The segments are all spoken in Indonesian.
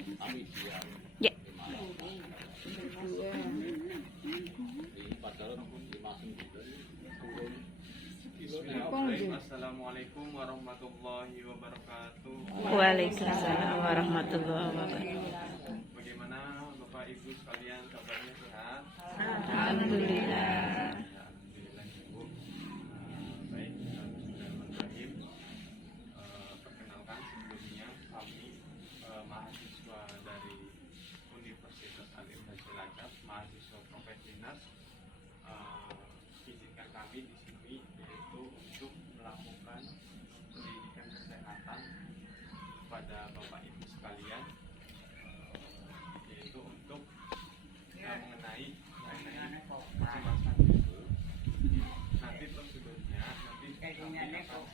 Ya. Assalamualaikum warahmatullahi wabarakatuh. Waalaikumsalam warahmatullahi wabarakatuh. Bagaimana Bapak Ibu sekalian, kabarnya sehat? Alhamdulillah. Alhamdulillah Ibu. Baik, bismillahirrahmanirrahim. Perkenalkan sebelumnya kami mahasiswa dari Universitas Al-Irfan Cilacap, mahasiswa Profesinas. Izinkan kami di sini yaitu untuk melakukan pendidikan kesehatan kepada Bapak Ibu sekalian, yaitu untuk mengenai kecemasan itu. Nanti prosedurnya kami akan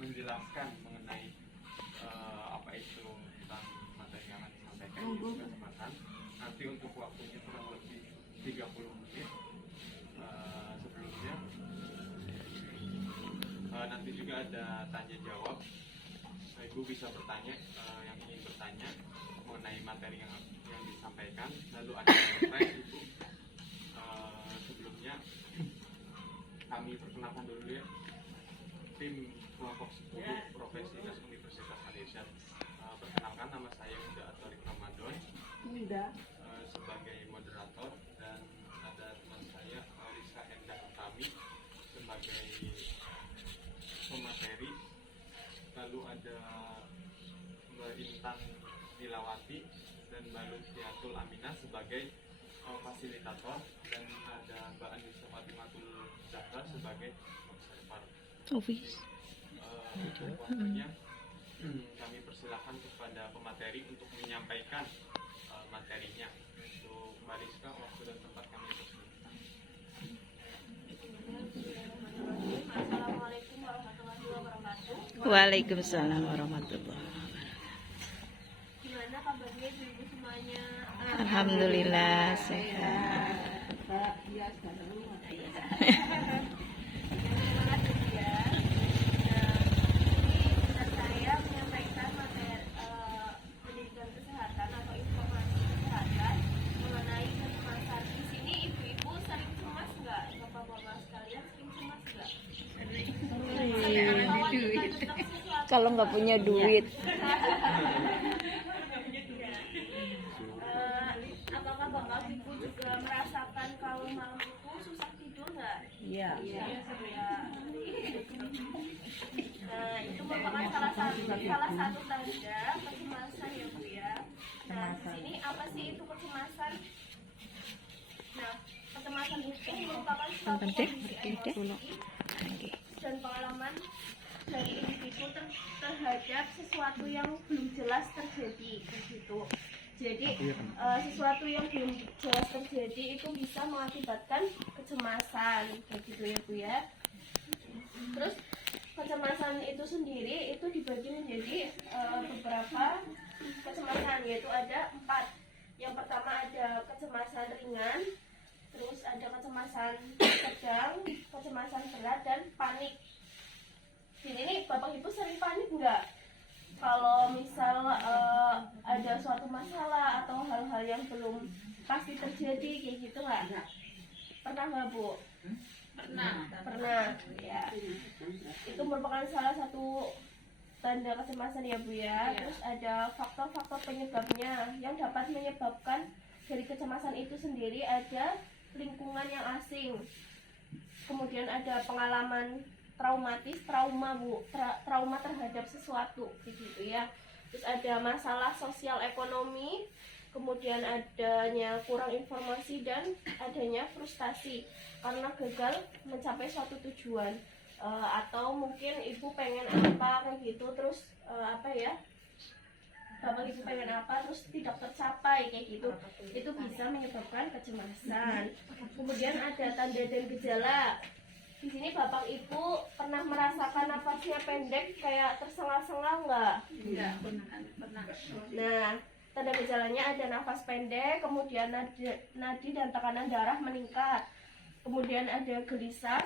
menjelaskan mengenai apa itu tentang materi yang akan disampaikan yaitu kecemasan. Nanti untuk waktunya kurang lebih 30 menit. Sebelumnya nanti juga ada tanya jawab. Ibu bisa bertanya, yang ingin bertanya mengenai materi yang disampaikan. Lalu ada yang Ibu. Sebelumnya kami perkenalkan dulu ya, tim kelompok 10 Profesinas Universitas Al-Irsyad. Perkenalkan, nama saya Uda Atorik Ramadan sebagai moderator, dan ada teman saya Rizka Endah Utami sebagai pemateri. Lalu ada Mbak Intan Nilawati dan Mbak Lutfiatul Aminah sebagai fasilitator, dan ada Mbak Anissa Fatimatul Zahra sebagai observer. Waktunya kami persilahkan kepada pemateri untuk menyampaikan materinya. Untuk Mbak Rizka, waktu dan tempat kami persilahkan. Assalamualaikum warahmatullahi wabarakatuh. Waalaikumsalam warahmatullahi wabarakatuh. Gimana kabarnya ibu semuanya? Alhamdulillah sehat. Semangat ya. Nah, saya menyampaikan materi pendidikan kesehatan atau informasi kesehatan mengenai kecemasan. Di sini ibu-ibu sering cemas nggak? Bapak-bapak sekalian sering cemas nggak? Kalau nggak punya duit. Apakah bapak ibu juga merasakan kalau malam itu susah tidur nggak? Iya. Nah, itu merupakan salah satu tanda kecemasan ya Bu ya. Nah, di sini apa sih itu kecemasan? Nah, kecemasan itu merupakan suatu kondisi emosi dan pengalaman dari individu terhadap sesuatu yang belum jelas terjadi begitu. Jadi sesuatu yang belum jelas terjadi itu bisa mengakibatkan kecemasan begitu ya Bu ya. Terus kecemasan itu sendiri itu dibagi menjadi beberapa kecemasan, yaitu ada 4. Yang pertama ada kecemasan ringan, terus ada kecemasan sedang, kecemasan berat, dan panik. Di sini Bapak Ibu sering panik nggak? Kalau misal ada suatu masalah atau hal-hal yang belum pasti terjadi kayak gitu nggak? Pernah nggak Bu? Pernah ya. Itu merupakan salah satu tanda kecemasan ya Bu ya. Terus ada faktor-faktor penyebabnya yang dapat menyebabkan dari kecemasan itu sendiri. Ada lingkungan yang asing, kemudian ada pengalaman traumatis, trauma terhadap sesuatu begitu ya. Terus ada masalah sosial ekonomi, kemudian adanya kurang informasi, dan adanya frustasi karena gagal mencapai suatu tujuan, atau mungkin ibu pengen apa kayak gitu, terus bapak ibu pengen apa terus tidak tercapai kayak gitu, itu bisa menyebabkan kecemasan. Kemudian ada tanda dan gejala. Di sini bapak ibu pernah merasakan nafasnya pendek kayak tersengal-sengal nggak? Iya, pernah. Nah, tanda gejalanya ada nafas pendek, kemudian nadi dan tekanan darah meningkat, kemudian ada gelisah,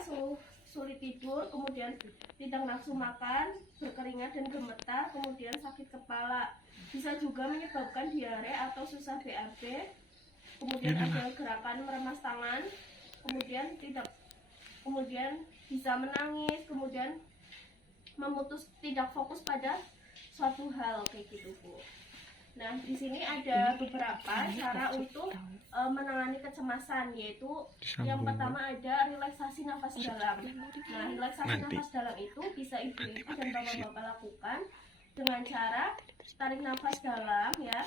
sulit tidur, kemudian tidak nafsu makan, berkeringat dan gemetar, kemudian sakit kepala. Bisa juga menyebabkan diare atau susah BAB. Kemudian ada gerakan meremas tangan, kemudian bisa menangis, kemudian tidak fokus pada suatu hal kayak gitu Bu. Nah, di sini ada beberapa cara untuk menangani kecemasan, yaitu yang pertama ada relaksasi nafas dalam. Nah, relaksasi nafas dalam itu bisa ibu-ibu dan bapak-bapak lakukan dengan cara tarik nafas dalam ya,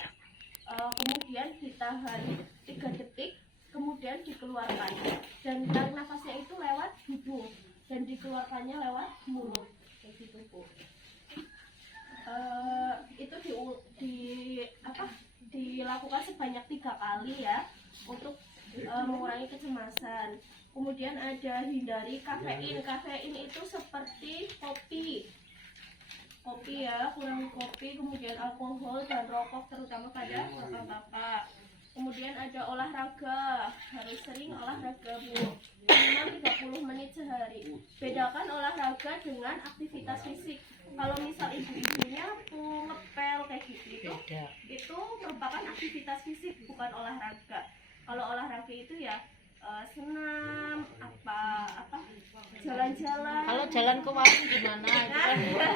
kemudian ditahan 3 detik, kemudian dikeluarkan. Dan tarik nafasnya itu lewat hidung dan dikeluarkannya lewat mulut, kayak gitu Bu. Itu dilakukan sebanyak 3 kali ya untuk mengurangi kecemasan. Kemudian ada hindari kafein. Kafein itu seperti kopi ya, kurangi kopi, kemudian alkohol dan rokok terutama pada bapak-bapak. Kemudian ada olahraga, harus sering olahraga Bu, minimal 30 menit sehari. Bedakan olahraga dengan aktivitas fisik. Kalau misal ibu-ibunya ngepel kayak gitu, itu merupakan aktivitas fisik, bukan olahraga. Kalau olahraga itu ya senam, jalan-jalan. Kalau jalan ke warung gimana? Itu kan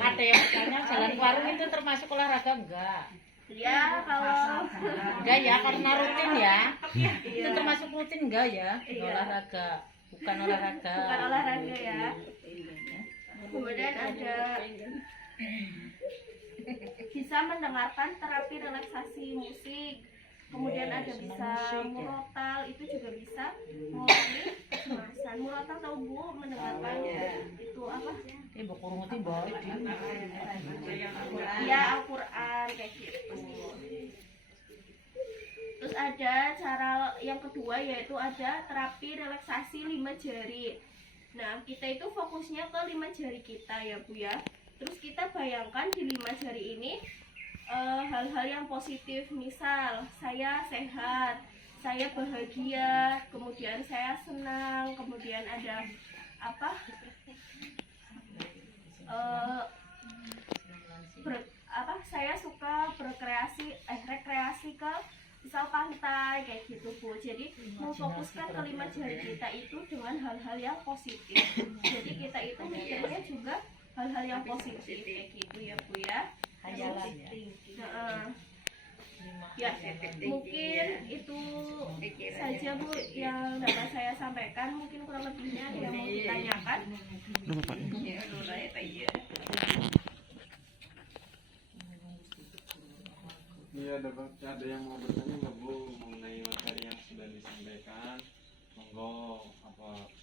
ada yang bertanya jalan ke warung itu termasuk olahraga enggak? Ya kalau Enggak ya, karena rutin ya. Itu termasuk rutin enggak ya? Olahraga, bukan olahraga. bukan olahraga ya. Kemudian ada bisa mendengarkan terapi relaksasi musik. Kemudian ada bisa murotal, itu juga bisa mengurangi kecemasan. Murotal tahu Bu, mendengarkan itu apa? Buku runguti boy. Ya, Al-Quran kayak gitu. Terus ada cara yang kedua, yaitu ada terapi relaksasi 5 jari. Nah, kita itu fokusnya ke 5 jari kita ya Bu ya. Terus kita bayangkan di 5 jari ini hal-hal yang positif. Misal saya sehat, saya bahagia, kemudian saya senang, kemudian ada saya suka rekreasi ke misal pantai kayak gitu Bu. Jadi memfokuskan ke 5 jari kita itu dengan hal-hal yang positif. Jadi kita itu mikirnya juga hal-hal yang positif kayak gitu ya Bu ya. Hayalan ya. Mungkin itu saja Bu yang dapat saya sampaikan. Mungkin kurang lebihnya ada yang mau ditanyakan. Iya, ada yang mau bertanya nggak Bu mengenai materi yang sudah disampaikan? Monggo,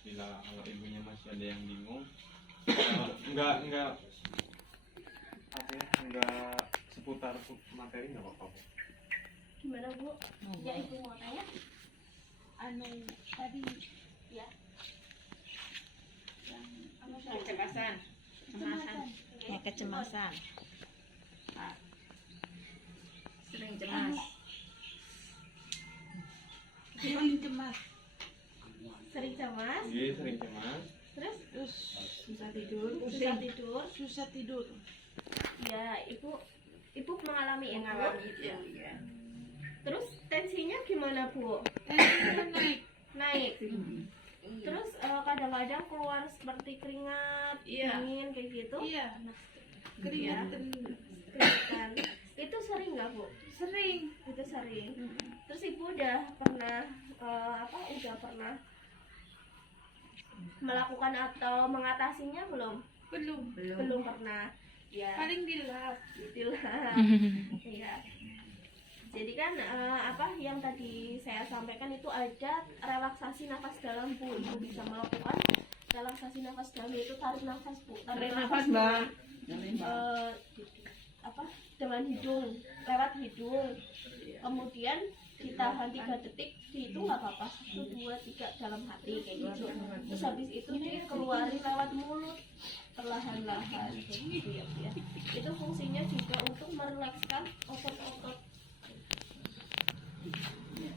bila kalau ibunya masih ada yang bingung, enggak seputar materi nggak apa-apa. Gimana Bu? Ya Ibu mau tanya? Tadi ya. kecemasan. Kecemasan. Sering cemas. Sering cemas. Iya, sering cemas. Terus susah tidur. ya ibu mengalami itu Ya. Terus tensinya gimana Bu? Naik. Terus kadang-kadang keluar seperti keringat, dingin kayak gitu. Iya. Keringatan. Keringetan. Itu sering nggak Bu? Sering. Itu sering. Terus ibu udah pernah melakukan atau mengatasinya belum? Belum pernah. Ya. Paling dilap. Iya. Jadi kan yang tadi saya sampaikan itu ada relaksasi nafas dalam Bu. Ibu bisa melakukan relaksasi nafas dalam, yaitu tarik nafas Bu. Tarik nafas Mbak. Dengan hidung, lewat hidung. Kemudian ditahan 3 detik, dihitung nggak apa-apa, 1, 2, 3 dalam hati kayak gitu. Terus habis itu dikeluarin lewat mulut perlahan-lahan kayak gitu ya. Itu fungsinya juga untuk merelekskan otot-otot.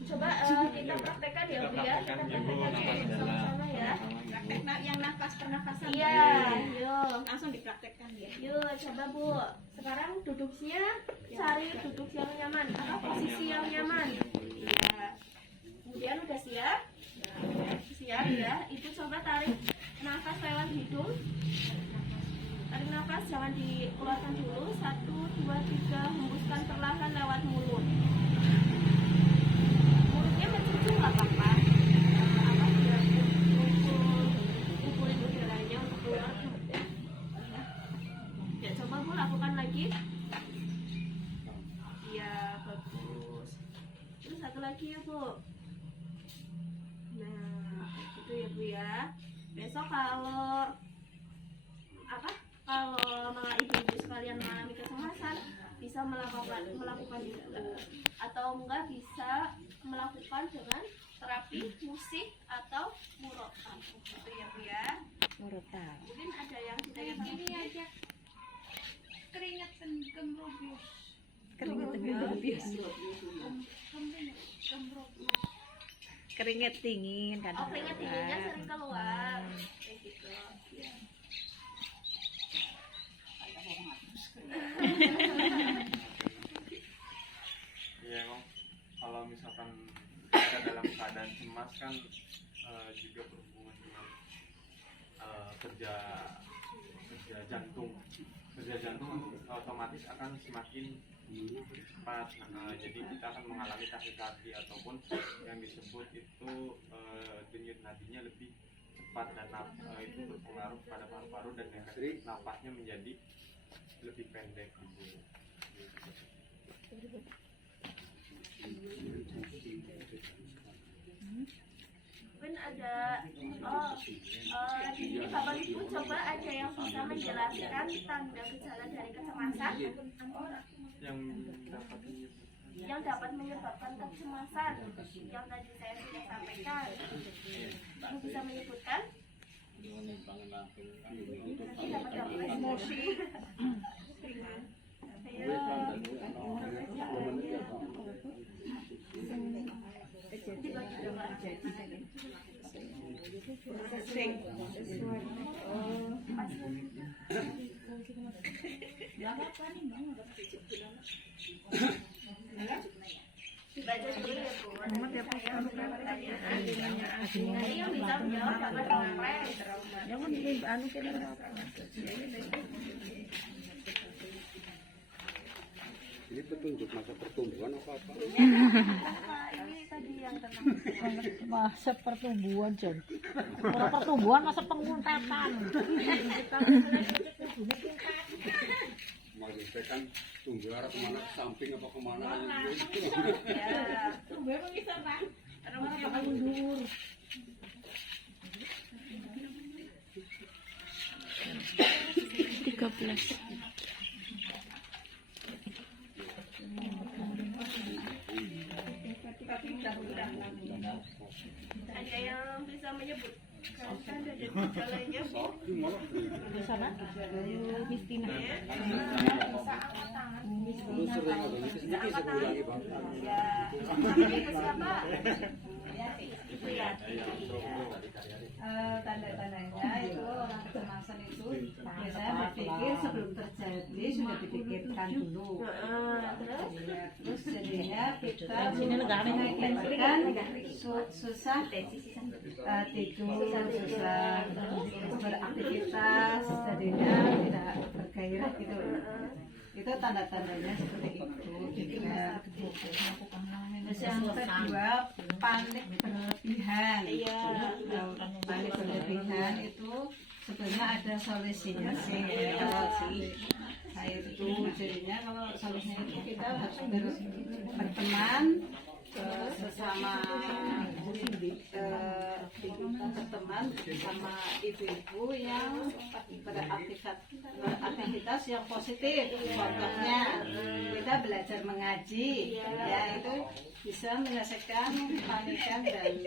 Coba kita praktekkan ya Bu ya. Kita praktekkan sama-sama ya. praktek yang nafas pernafasan. Iya, yuk. Langsung dipraktekkan ya. Yuk, coba Bu. Sekarang duduknya cari duduk yang nyaman atau posisi yang nyaman. Ya. Kemudian udah siap? Siap ya. Itu coba tarik nafas lewat hidung. Tarik nafas jangan dikeluarkan dulu. 1, 2, 3. Hembuskan perlahan lewat mulut. Mulutnya mencucu nggak apa-apa. Apa biar kumpulin udaranya untuk keluar. Ya coba Bu lakukan lagi. Iya bagus. Terus satu lagi ya Bu. Nah itu ya Bu ya. Besok kalau ibu-ibu sekalian mengalami kecemasan bisa melakukan juga, atau enggak bisa melakukan dengan terapi musik atau murotal gitu ya Bu ya. Murotal. Mungkin ada yang Kayak gini aja. Keringetan gemrobius. Keringet dingin kan. oh keringat dinginnya sering keluar kayak gitu ya. Iya emang kalau misalkan kita dalam keadaan cemas kan juga berhubungan dengan kerja jantung. Kerja jantung otomatis akan semakin cepat. Jadi kita akan mengalami takikardia ataupun yang disebut itu denyut nadinya lebih cepat dan itu berpengaruh pada paru-paru dan nafasnya menjadi lebih pendek gitu. Mungkin ada di sini Bapak Ibu coba ada yang bisa menjelaskan tanda gejala dari kecemasan yang dapat menyebabkan kecemasan yang tadi saya sudah sampaikan. Ibu bisa menyebutkan? Emosi. Dibaca dulu ya Bu. Nanti yang bisa menjawab Bapak Dopres. Ini petunjuk masa pertumbuhan apa-apa? Ini tadi yang tentang Masa pertumbuhan, Jon. Ora pertumbuhan, masa penguntetan. Maksudnya kan tumbuh arah kemana, ke samping apa kemana? ya. Tumbuh bisa Pak. Mundur. 13. Ada yang bisa menyebutkan tanda dan gejalanya Bu? Di sana Mistina. Terus sering ada ini sedikit sebulan Bang. Ya. Namanya Ibu siapa? Ibu ya. Tanda-tandanya itu orang kecemasan itu biasanya berpikir sebelum terjadi sudah dipikirkan dulu. Terus jadinya kita mengakibatkan susah tidur, susah beraktivitas, jadinya tidak bergairah gitu. Itu tanda-tandanya seperti itu. Terus yang kedua, panik berlebihan. Panik berlebihan itu sebenarnya ada solusinya sih. Nah itu jadinya kalau solusinya itu kita harus berteman sesama berteman sama ibu-ibu yang beraktivitas yang positif. Contohnya kita belajar mengaji, ya itu bisa menyelesaikan kepanikan dan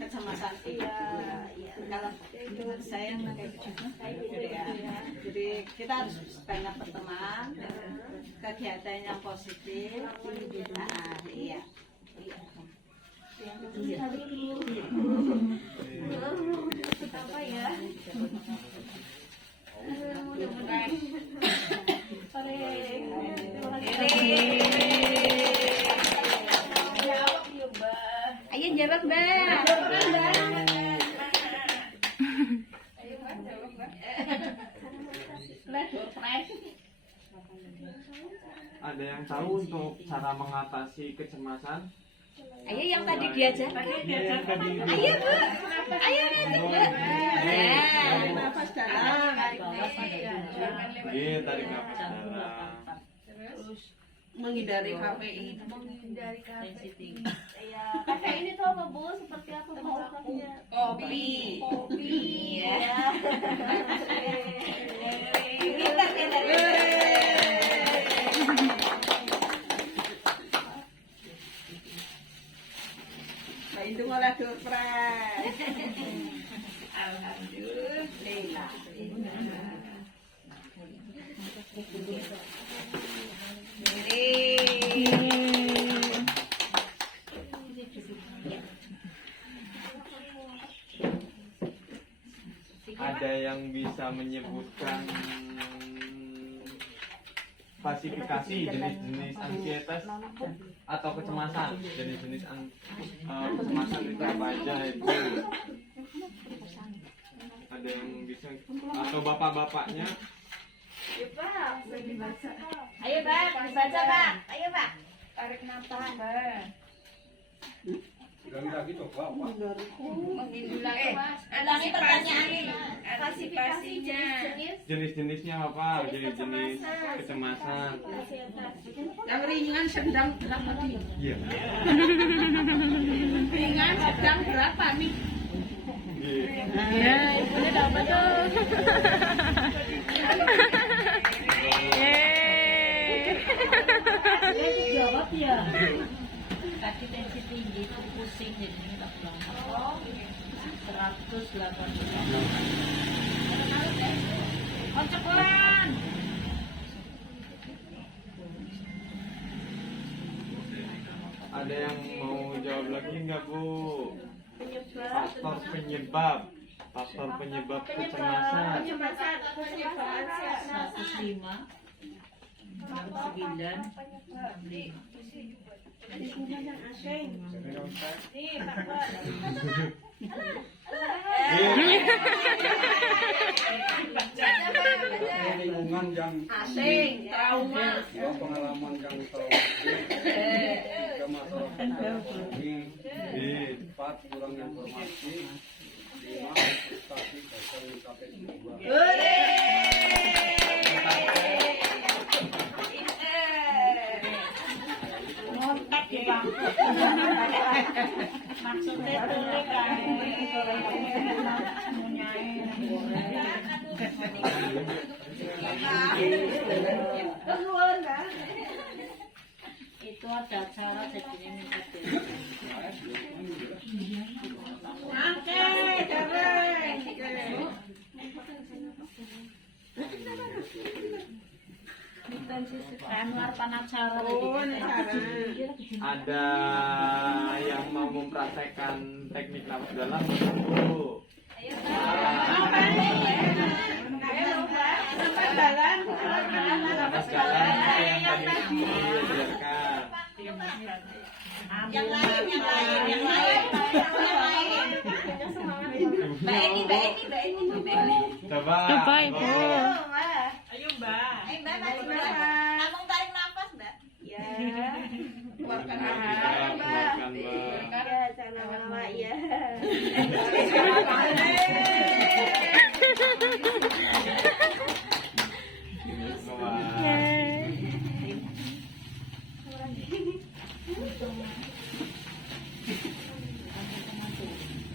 kecemasan itu. Kalau menurut saya jadi kita harus banyak berteman, kegiatan yang positif. Iya. Apa ya? Mudah-mudahan. Jawab yuk, Mbak. Ayo jawab, Mbak. Ayo, Mbak, jawab, Mbak. Ada yang tahu untuk cara mengatasi kecemasan? Ayo yang tadi diajar. Iya, yang tadi. Ayo, Bu. Ayo nanti, Bu. Ya. Nafas dalam. Iya, tarik nafas dalam. Menghindari KPI. Menghindari kafein. Ya, kafein itu apa, Bu? Seperti apa bentuknya? Kopi. Kopi. Ya. Nah, itu malah surprise. Alhamdulillah. Ada yang bisa menyebutkan klasifikasi jenis-jenis ansietas atau kecemasan, jenis-jenis kecemasan itu apa aja itu? Ada yang bisa atau bapak-bapaknya? Ya, Pak. Bisa dibaca, Pak. Ayo, Pak. Dibaca, Pak. Ayo, Pak. Tarik nafas, Mbak. Ulangi lagi coba Pak. Ulangi, Mas. Ulangi pertanyaannya. Klasifikasi jenis-jenis Jenis-jenisnya apa? Jenis Jenis-jenis kecemasan. kecemasan. ansietas. Yang ringan, sedang, berapa nih? Iya. Ringan, sedang, berapa nih? Iya. Ya, ibunya dapat tuh. Jawab ya. Tadi tensi tinggi itu pusing jadinya tak pulang. 180. Koncekan. Ada yang mau jawab lagi nggak, Bu? Penyebab. Faktor penyebab kecemasan. Kecemasan. Penyebab ansietas. 105. 69. Nih, Pak, Pak. Lingkungan yang Asing, trauma. ya, pengalaman yang traumatis, ke masyarakat ini, 4 kurang informasi, 5 frustasi dasar mencapai tujuan. Ngontak di bangku. Maksudnya tuh itu ada cara jadinya minta Anwar Panacara Ada yang mau mempraktekkan teknik nafas dalam, Bu? Nafas dalam itu yang tadi diajarkan. Yang lain. Mbak Eni. Coba. Ibu. Ayo, Mbak. Ngomong tarik nafas, Mbak. Ya. Keluarkan Iya, air. keluarkan, Mbak. Ya, jangan lama-lama ya.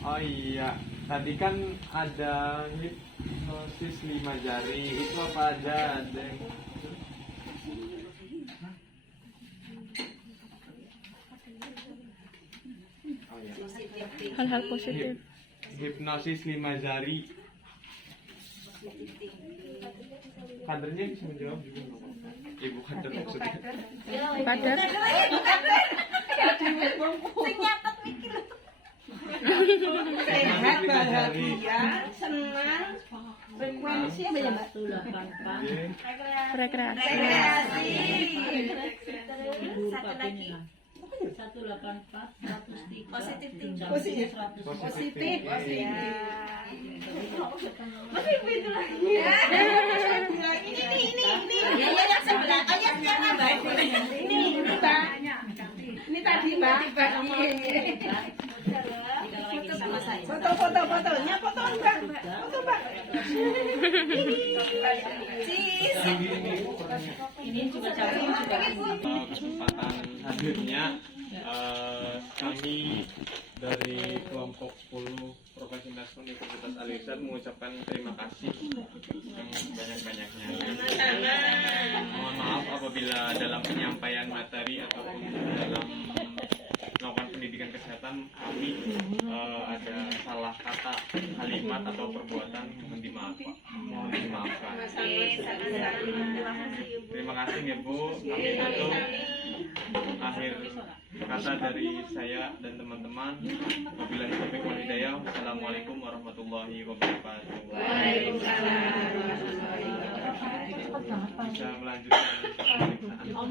Oh iya, tadi kan ada hipnosis 5 jari, itu apa aja? Ada yang... Oh iya. Hal-hal positif. Hipnosis 5 jari. Kadernya bisa menjawab juga nggak apa-apa. Ibu kader maksudnya. Padahal Sing nyatet mikir. Sehat, bahagia, senang, frekuensi apa ya Mbak? Rekreasi. Satu lagi. 184 103 Positif tinggi. Positif. Positif. Ya. Ya, yang sebelah. Oh, yang Mbak. Ini Mbak. Ini tadi Mbak. Fotonya foto Mbak. Foto Mbak. ini juga cari juga Kesempatan hadirnya kami dari kelompok 10 Profesional Universitas Al-Irsyad mengucapkan terima kasih yang banyak-banyaknya. Mohon maaf apabila dalam penyampaian materi ataupun dalam melakukan pendidikan kesehatan kami ada salah kata, kalimat atau perbuatan mohon dimaafkan. Mohon dimaafkan. Terima kasih ya Bu. Kami tutup akhir kata dari saya dan teman-teman. Wabillahi taufiq wal hidayah. Wassalamualaikum warahmatullahi wabarakatuh. Waalaikumsalam warahmatullahi wabarakatuh. Bisa melanjutkan pemeriksaan.